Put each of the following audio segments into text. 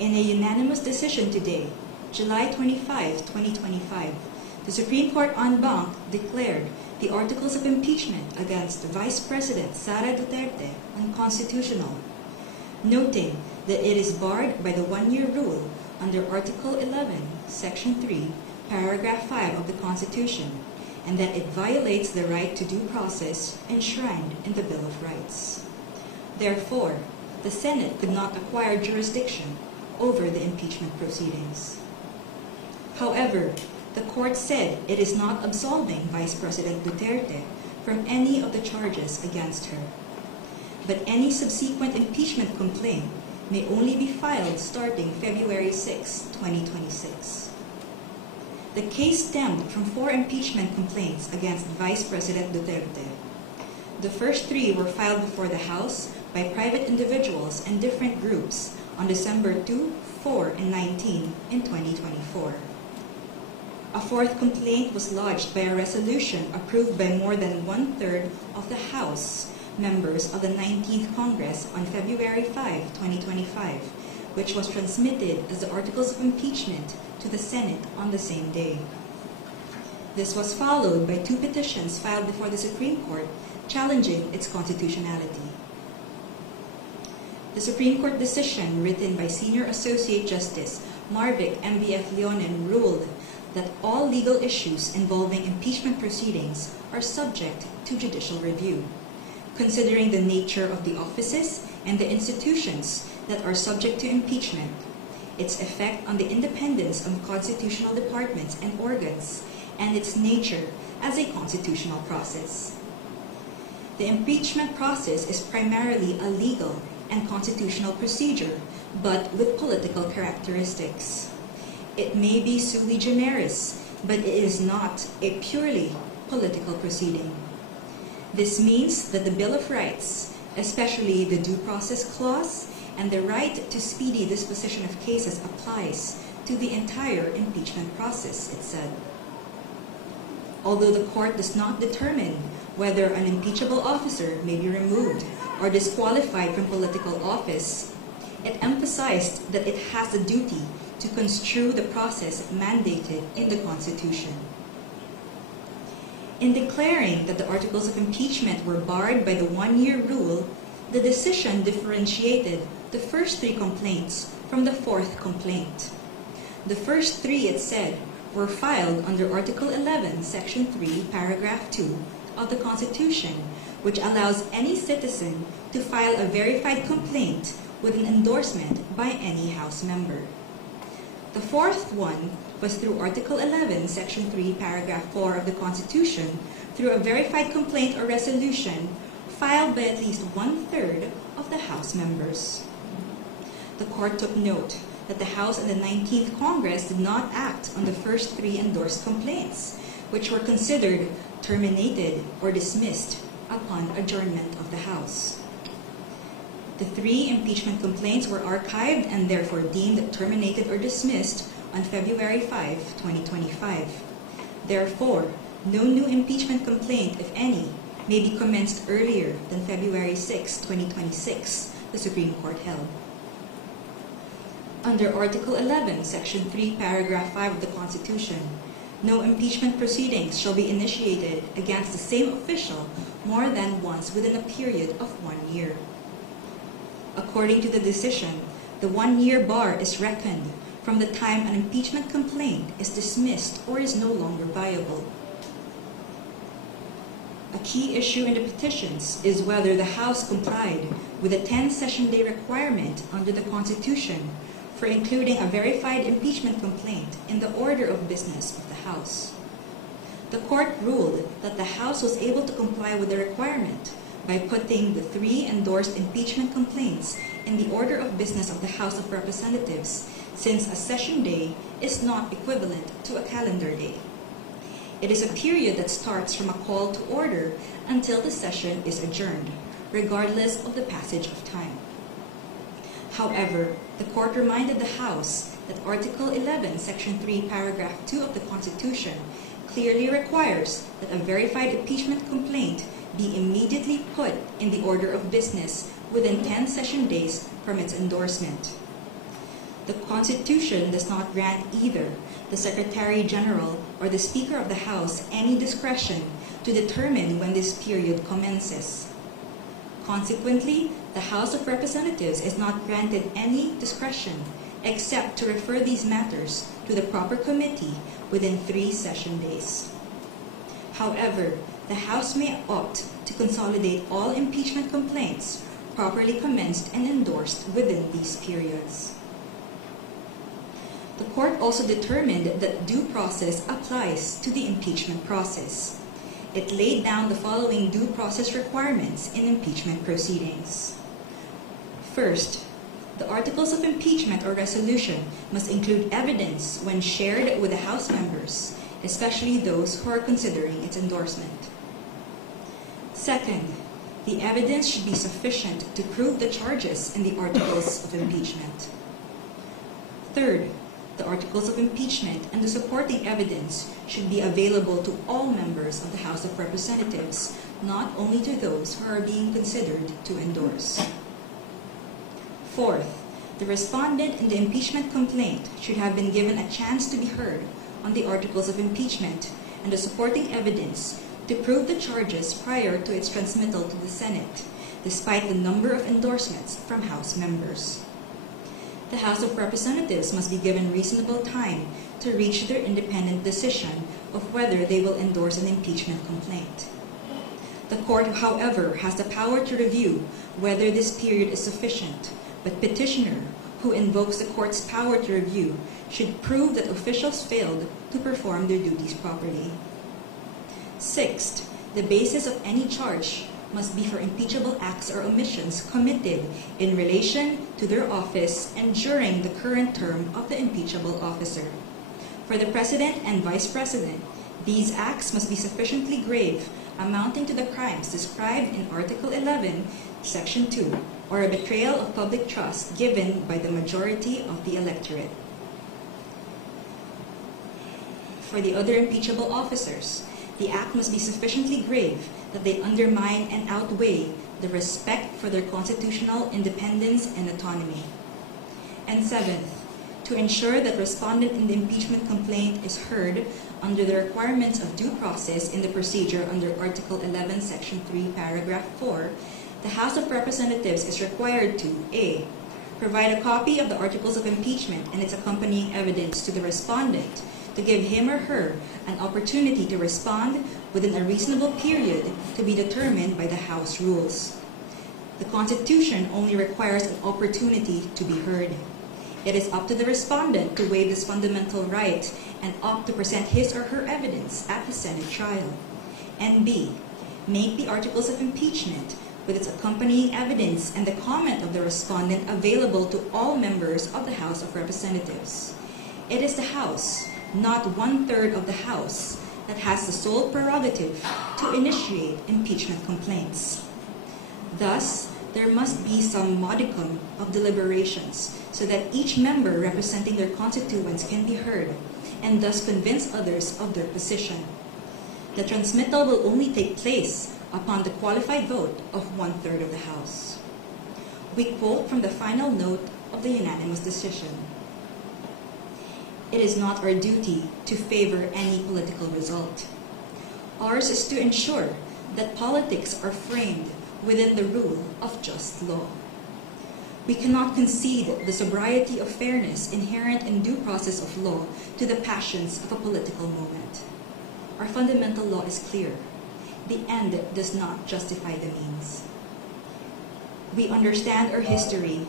In a unanimous decision today, July 25, 2025, the Supreme Court en banc declared the articles of impeachment against Vice President Sara Duterte unconstitutional, noting that it is barred by the one-year rule under Article 11, Section 3, Paragraph 5 of the Constitution, and that it violates the right to due process enshrined in the Bill of Rights. Therefore, the Senate could not acquire jurisdiction over the impeachment proceedings. However, the court said it is not absolving Vice President Duterte from any of the charges against her. But any subsequent impeachment complaint may only be filed starting February 6, 2026. The case stemmed from 4 impeachment complaints against Vice President Duterte. The first 3 were filed before the House by private individuals and different groups on December 2, 4, and 19 in 2024. A 4th complaint was lodged by a resolution approved by more than 1/3 of the House members of the 19th Congress on February 5, 2025, which was transmitted as the Articles of Impeachment to the Senate on the same day. This was followed by 2 petitions filed before the Supreme Court challenging its constitutionality. The Supreme Court decision written by Senior Associate Justice Marvic M.B.F. Leonen ruled that all legal issues involving impeachment proceedings are subject to judicial review, considering the nature of the offices and the institutions that are subject to impeachment, its effect on the independence of constitutional departments and organs, and its nature as a constitutional process. The impeachment process is primarily a legal and constitutional procedure, but with political characteristics. It may be sui generis, but it is not a purely political proceeding. This means that the Bill of Rights, especially the Due Process Clause and the right to speedy disposition of cases, applies to the entire impeachment process, it said. Although the court does not determine whether an impeachable officer may be removed or disqualified from political office, it emphasized that it has a duty to construe the process mandated in the Constitution. In declaring that the articles of impeachment were barred by the one-year rule, the decision differentiated the first 3 complaints from the 4th complaint. The first 3, it said, were filed under Article 11, Section 3, Paragraph 2 of the Constitution, which allows any citizen to file a verified complaint with an endorsement by any House member. The 4th one was through Article 11, Section 3, Paragraph 4 of the Constitution, through a verified complaint or resolution filed by at least 1/3 of the House members. The court took note that the House and the 19th Congress did not act on the first 3 endorsed complaints, which were considered terminated or dismissed upon adjournment of the House. The 3 impeachment complaints were archived and therefore deemed terminated or dismissed on February 5, 2025. Therefore, no new impeachment complaint, if any, may be commenced earlier than February 6, 2026, the Supreme Court held. Under Article 11, Section 3, Paragraph 5 of the Constitution, no impeachment proceedings shall be initiated against the same official more than once within a period of 1 year. According to the decision, the one-year bar is reckoned from the time an impeachment complaint is dismissed or is no longer viable. A key issue in the petitions is whether the House complied with the 10-session day requirement under the Constitution for including a verified impeachment complaint in the order of business of the House. The court ruled that the House was able to comply with the requirement by putting the 3 endorsed impeachment complaints in the order of business of the House of Representatives, since a session day is not equivalent to a calendar day. It is a period that starts from a call to order until the session is adjourned, regardless of the passage of time. However, the court reminded the House that Article 11, Section 3, Paragraph 2 of the Constitution clearly requires that a verified impeachment complaint be immediately put in the order of business within 10 session days from its endorsement. The Constitution does not grant either the Secretary General or the Speaker of the House any discretion to determine when this period commences. Consequently, the House of Representatives is not granted any discretion except to refer these matters to the proper committee within 3 session days. However, the House may opt to consolidate all impeachment complaints properly commenced and endorsed within these periods. The court also determined that due process applies to the impeachment process. It laid down the following due process requirements in impeachment proceedings. First, the articles of impeachment or resolution must include evidence when shared with the House members, especially those who are considering its endorsement. Second, the evidence should be sufficient to prove the charges in the articles of impeachment. Third, the articles of impeachment and the supporting evidence should be available to all members of the House of Representatives, not only to those who are being considered to endorse. Fourth, the respondent in the impeachment complaint should have been given a chance to be heard on the articles of impeachment and the supporting evidence to prove the charges prior to its transmittal to the Senate, despite the number of endorsements from House members. The House of Representatives must be given reasonable time to reach their independent decision of whether they will endorse an impeachment complaint. The court, however, has the power to review whether this period is sufficient, but petitioner, who invokes the court's power to review, should prove that officials failed to perform their duties properly. Sixth, the basis of any charge must be for impeachable acts or omissions committed in relation to their office and during the current term of the impeachable officer. For the President and Vice President, these acts must be sufficiently grave, amounting to the crimes described in Article 11, Section 2, or a betrayal of public trust given by the majority of the electorate. For the other impeachable officers, the act must be sufficiently grave that they undermine and outweigh the respect for their constitutional independence and autonomy. And seventh, to ensure that respondent in the impeachment complaint is heard under the requirements of due process in the procedure under Article 11, Section 3, Paragraph 4, the House of Representatives is required to A. Provide a copy of the articles of impeachment and its accompanying evidence to the respondent to give him or her an opportunity to respond within a reasonable period to be determined by the House rules. The Constitution only requires an opportunity to be heard. It is up to the respondent to waive this fundamental right and opt to present his or her evidence at the Senate trial. And B. Make the articles of impeachment with its accompanying evidence and the comment of the respondent available to all members of the House of Representatives. It is the House, not 1/3 of the House, that has the sole prerogative to initiate impeachment complaints. Thus, there must be some modicum of deliberations so that each member representing their constituents can be heard and thus convince others of their position. The transmittal will only take place upon the qualified vote of 1/3 of the House. We quote from the final note of the unanimous decision. It is not our duty to favor any political result. Ours is to ensure that politics are framed within the rule of just law. We cannot concede the sobriety of fairness inherent in due process of law to the passions of a political moment. Our fundamental law is clear. The end does not justify the means. We understand our history.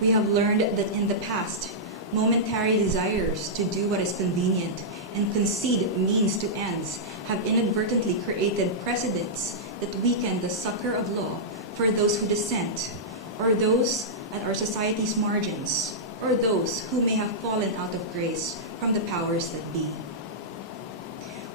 We have learned that in the past, momentary desires to do what is convenient and concede means to ends have inadvertently created precedents that weaken the succor of law for those who dissent, or those at our society's margins, or those who may have fallen out of grace from the powers that be.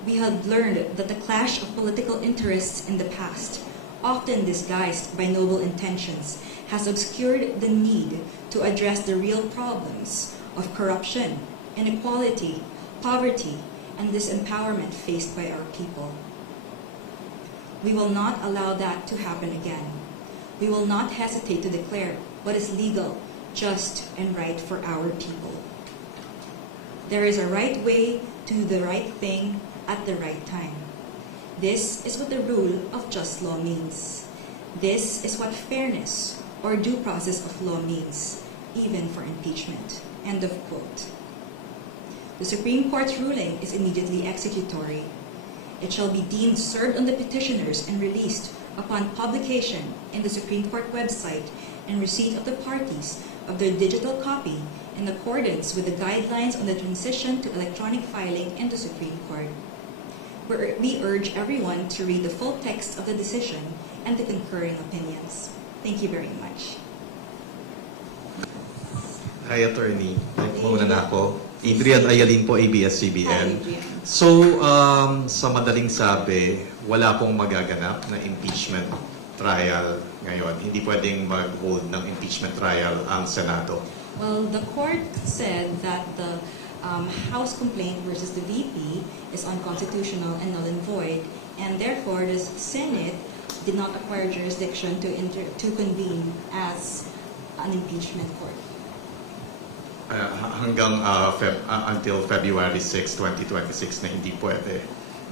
We have learned that the clash of political interests in the past, often disguised by noble intentions, has obscured the need to address the real problems of corruption, inequality, poverty, and disempowerment faced by our people. We will not allow that to happen again. We will not hesitate to declare what is legal, just and right for our people. There is a right way to do the right thing at the right time. This is what the rule of just law means. This is what fairness or due process of law means, even for impeachment." End of quote. The Supreme Court's ruling is immediately executory. It shall be deemed served on the petitioners and released upon publication in the Supreme Court website and receipt of the parties of their digital copy in accordance with the guidelines on the transition to electronic filing in the Supreme Court. We urge everyone to read the full text of the decision and the concurring opinions. Thank you very much. Hi, Attorney. Muna na ako. Adrian Ayalin po, ABS-CBN. Hi, Adrian. So, sa madaling sabi, wala pong magaganap na impeachment trial ngayon. Hindi pwedeng mag-hold ng impeachment trial ang Senado. Well, the court said that the House complaint versus the VP is unconstitutional and null and void, and therefore the Senate did not acquire jurisdiction to convene as an impeachment court. Hanggang until February 6, 2026 na hindi pwede.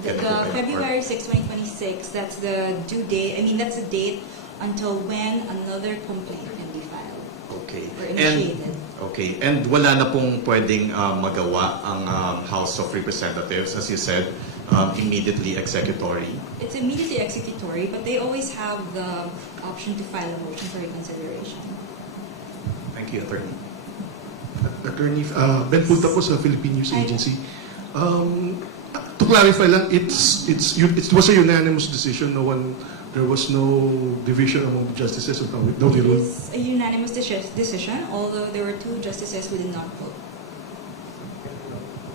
The February 6, 2026, that's the due date. I mean, that's the date until when another complaint can be filed. Okay. Or initiated. And wala na pong pwedeng magawa ang House of Representatives, as you said, immediately executory. It's immediately executory, but they always have the option to file a motion for reconsideration. Thank you, Attorney. Attorney, Ben Punta po sa Philippine News Agency. To clarify lang, it was a unanimous decision. There was no division among the justices. No, It was a unanimous decision, although there were two justices who did not vote.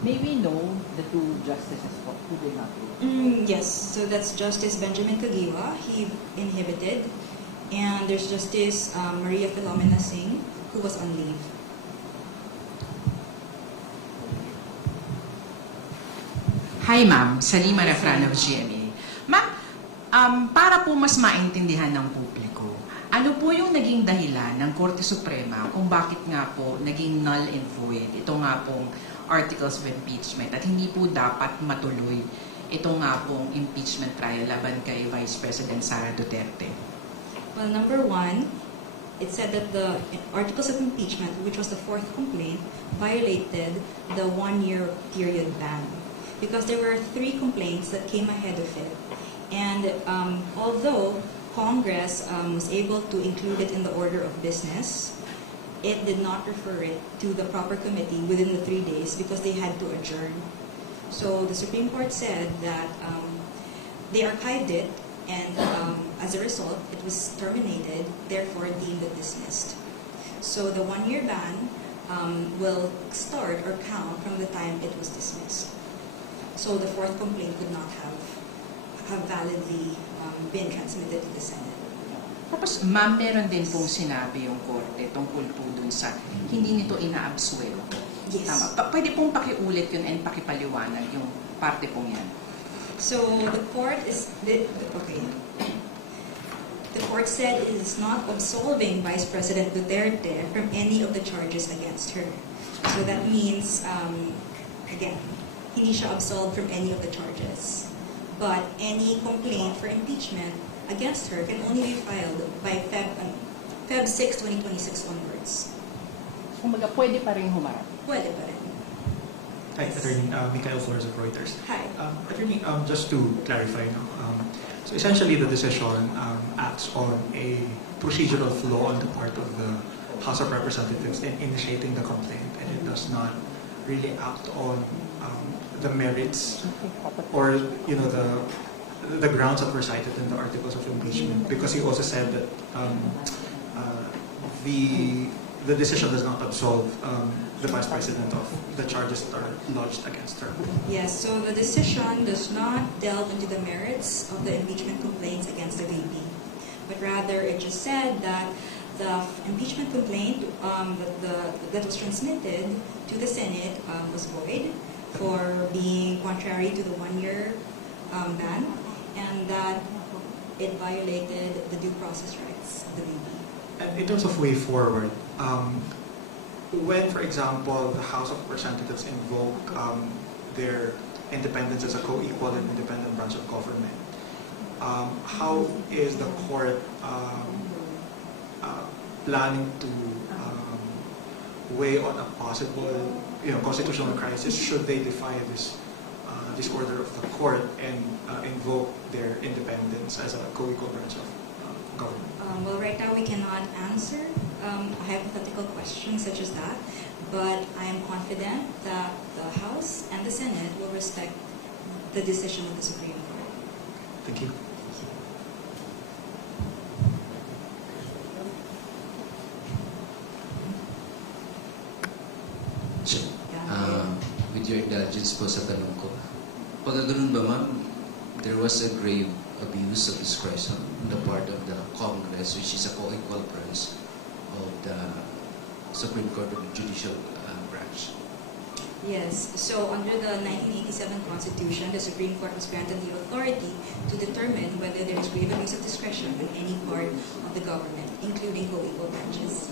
May we know the two justices who did not vote? Yes, so that's Justice Benjamin Caguioa, he inhibited, and there's Justice Maria Philomena Singh, who was on leave. Hi ma'am, Salima Refran of GMA. Ma'am, para po mas maintindihan ng publiko, ano po yung naging dahilan ng Korte Suprema kung bakit nga po naging null and void ito nga pong articles of impeachment at hindi po dapat matuloy ito nga pong impeachment trial laban kay Vice President Sara Duterte? Well, number one, it said that the articles of impeachment, which was the fourth complaint, violated the one-year period ban, because there were three complaints that came ahead of it. And although Congress was able to include it in the order of business, it did not refer it to the proper committee within the 3 days because they had to adjourn. So the Supreme Court said that they archived it, and as a result, it was terminated, therefore deemed dismissed. So the one-year ban will start or count from the time it was dismissed. So the fourth complaint could not have validly been transmitted to the Senate. Tapos ma'am, meron din pong sinabi yung Korte tungkol po dun sa hindi nito ina-absuelto. Yes. Tama. Pwede pong pakiulit yun and pakipaliwanag yung parte pong yan. So the court The court said it is not absolving Vice President Duterte from any of the charges against her. So that means, again, hindi siya absolved from any of the charges. But any complaint for impeachment against her can only be filed by Feb 6, 2026 onwards. Kumaga, pwede pa rin humarap. Pwede pa rin. Hi, Attorney Michael Flores of Reuters. Hi. Attorney, just to clarify, so essentially the decision acts on a procedural flaw on the part of the House of Representatives in initiating the complaint, and it does not really act on the merits or the grounds that were cited in the articles of impeachment, because he also said that the decision does not absolve the Vice President of the charges that are lodged against her. Yes, so the decision does not delve into the merits of the impeachment complaints against the VP, but rather it just said that the impeachment complaint that was transmitted to the Senate was void for being contrary to the one-year ban, and that it violated the due process rights of the VP. And in terms of way forward, when, for example, the House of Representatives invoke their independence as a co-equal and independent branch of government, how is the court planning to weigh on a possible, constitutional crisis should they defy this order of the court and invoke their independence as a co-equal branch of government? Well, right now we cannot answer a hypothetical question such as that, but I am confident that the House and the Senate will respect the decision of the Supreme Court. Thank you. With your indulgence po sa tanong ko, pag ganoon ba ma'am, there was a grave abuse of discretion on the part of the Congress, which is a co-equal branch of the Supreme Court of the Judicial Branch? Yes, so under the 1987 Constitution, the Supreme Court was granted the authority to determine whether there is grave abuse of discretion in any part of the government, including co-equal branches.